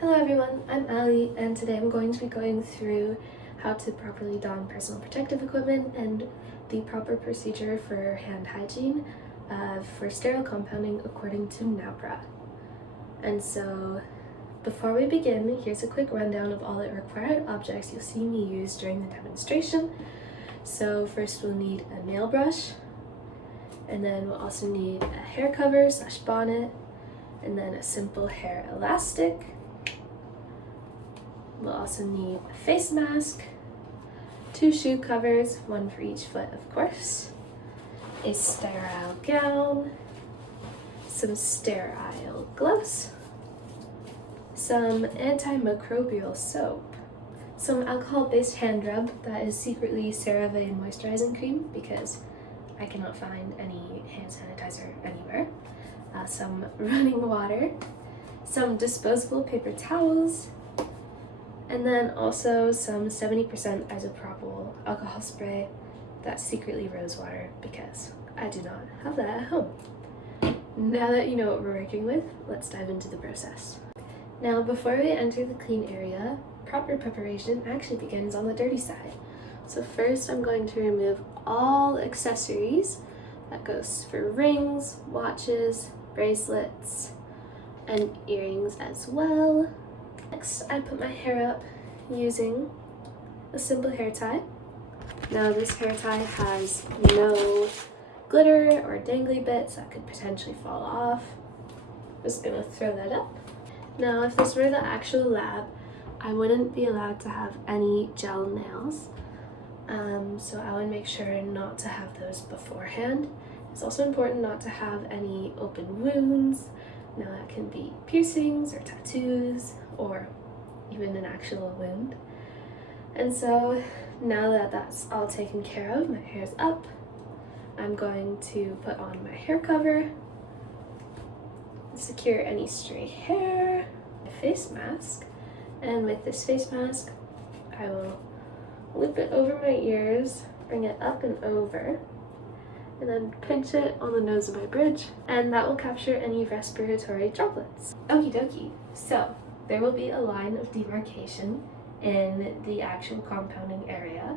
Hello everyone, I'm Ali, and today I'm going to be going through how to properly don personal protective equipment and the proper procedure for hand hygiene for sterile compounding according to NAPRA. And so before we begin, here's a quick rundown of all the required objects you'll see me use during the demonstration. So first we'll need a nail brush, and then we'll also need a hair cover / bonnet, and then a simple hair elastic. We'll also need a face mask, 2 shoe covers, 1 for each foot of course, a sterile gown, some sterile gloves, some antimicrobial soap, some alcohol-based hand rub that is secretly CeraVe moisturizing cream because I cannot find any hand sanitizer anywhere, some running water, some disposable paper towels, and then also some 70% isopropyl alcohol spray that's secretly rose water because I do not have that at home. Now that you know what we're working with, let's dive into the process. Now before we enter the clean area, proper preparation actually begins on the dirty side. So first I'm going to remove all accessories. That goes for rings, watches, bracelets, and earrings as well. Next, I put my hair up using a simple hair tie. Now this hair tie has no glitter or dangly bits that could potentially fall off. Just gonna throw that up. Now if this were the actual lab, I wouldn't be allowed to have any gel nails. So I would make sure not to have those beforehand. It's also important not to have any open wounds. Now that can be piercings or tattoos or even an actual wound. And so now that that's all taken care of, my hair's up, I'm going to put on my hair cover, secure any stray hair, a face mask, and with this face mask I will loop it over my ears, bring it up and over, and then pinch it on the nose of my bridge, and that will capture any respiratory droplets. Okie dokie. So there will be a line of demarcation in the actual compounding area,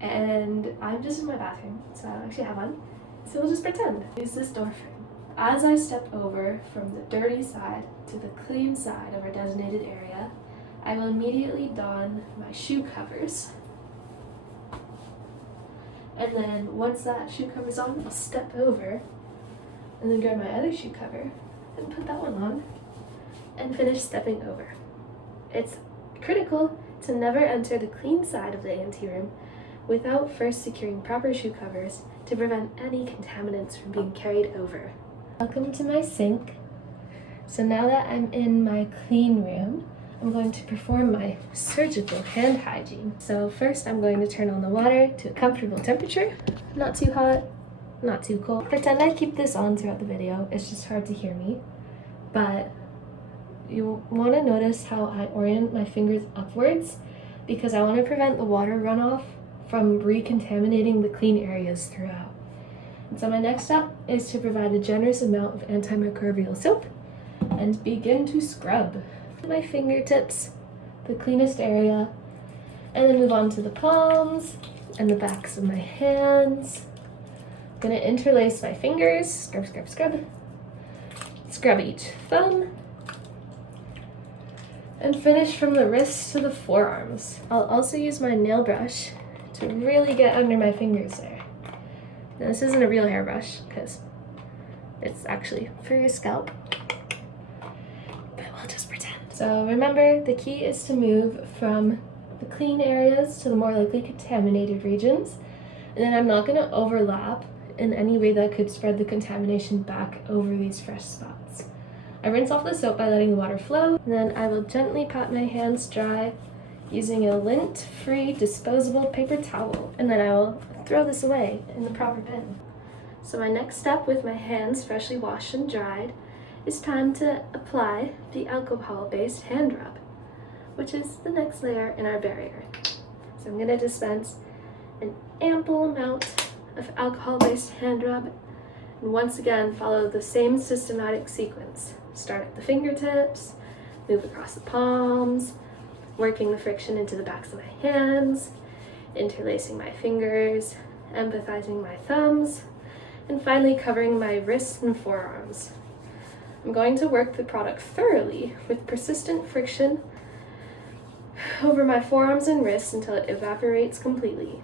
and I'm just in my bathroom, so I don't actually have one, so we'll just pretend. Use this door frame. As I step over from the dirty side to the clean side of our designated area, I will immediately don my shoe covers. And then once that shoe cover's on, I'll step over and then grab my other shoe cover and put that one on and finish stepping over. It's critical to never enter the clean side of the anteroom without first securing proper shoe covers to prevent any contaminants from being carried over. Welcome to my sink. So now that I'm in my clean room, I'm going to perform my surgical hand hygiene. So first I'm going to turn on the water to a comfortable temperature. Not too hot, not too cold. Pretend I keep this on throughout the video, it's just hard to hear me. But you want to notice how I orient my fingers upwards because I want to prevent the water runoff from recontaminating the clean areas throughout. And so my next step is to provide a generous amount of antimicrobial soap and begin to scrub my fingertips, the cleanest area, and then move on to the palms and the backs of my hands. I'm gonna interlace my fingers, scrub, scrub, scrub. Scrub each thumb, and finish from the wrists to the forearms. I'll also use my nail brush to really get under my fingers there. Now this isn't a real hairbrush because it's actually for your scalp. So remember, the key is to move from the clean areas to the more likely contaminated regions. And then I'm not going to overlap in any way that could spread the contamination back over these fresh spots. I rinse off the soap by letting the water flow, and then I will gently pat my hands dry using a lint-free disposable paper towel. And then I will throw this away in the proper bin. So my next step with my hands freshly washed and dried, it's time to apply the alcohol-based hand rub, which is the next layer in our barrier. So I'm going to dispense an ample amount of alcohol-based hand rub, and once again follow the same systematic sequence. Start at the fingertips, move across the palms, working the friction into the backs of my hands, interlacing my fingers, empathizing my thumbs, and finally covering my wrists and forearms. I'm going to work the product thoroughly with persistent friction over my forearms and wrists until it evaporates completely.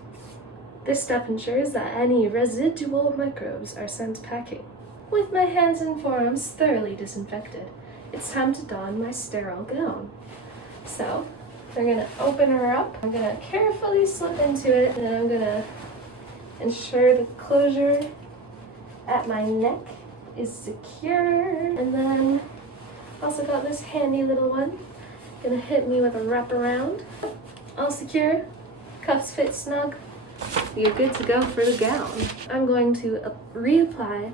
This step ensures that any residual microbes are sent packing. With my hands and forearms thoroughly disinfected, it's time to don my sterile gown. So, we're gonna open her up. I'm gonna carefully slip into it, and I'm gonna ensure the closure at my neck is secure. And then also got this handy little one. Gonna hit me with a wraparound. All secure, cuffs fit snug. You're good to go for the gown. I'm going to reapply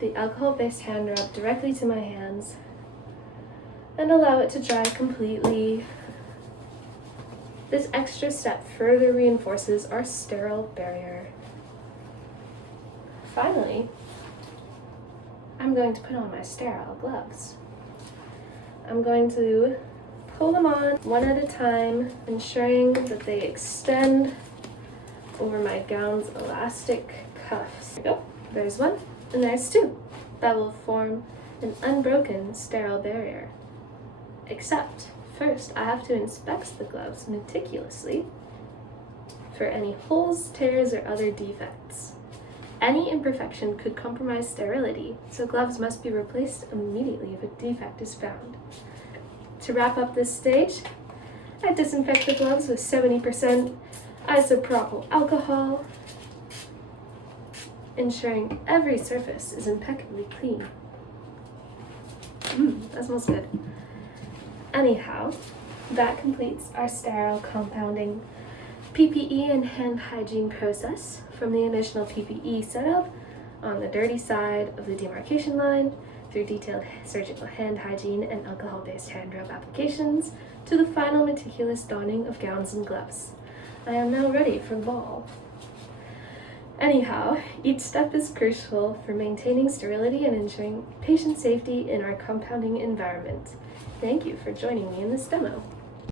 the alcohol-based hand rub directly to my hands and allow it to dry completely. This extra step further reinforces our sterile barrier. Finally, I'm going to put on my sterile gloves. I'm going to pull them on one at a time, ensuring that they extend over my gown's elastic cuffs. There we go. There's one, and there's two. That will form an unbroken sterile barrier. Except, first I have to inspect the gloves meticulously for any holes, tears, or other defects. Any imperfection could compromise sterility, so gloves must be replaced immediately if a defect is found. To wrap up this stage, I disinfect the gloves with 70% isopropyl alcohol, ensuring every surface is impeccably clean. That smells good. Anyhow, that completes our sterile compounding PPE and hand hygiene process from the initial PPE setup on the dirty side of the demarcation line through detailed surgical hand hygiene and alcohol-based hand rub applications to the final meticulous donning of gowns and gloves. I am now ready for ball. Anyhow, each step is crucial for maintaining sterility and ensuring patient safety in our compounding environment. Thank you for joining me in this demo.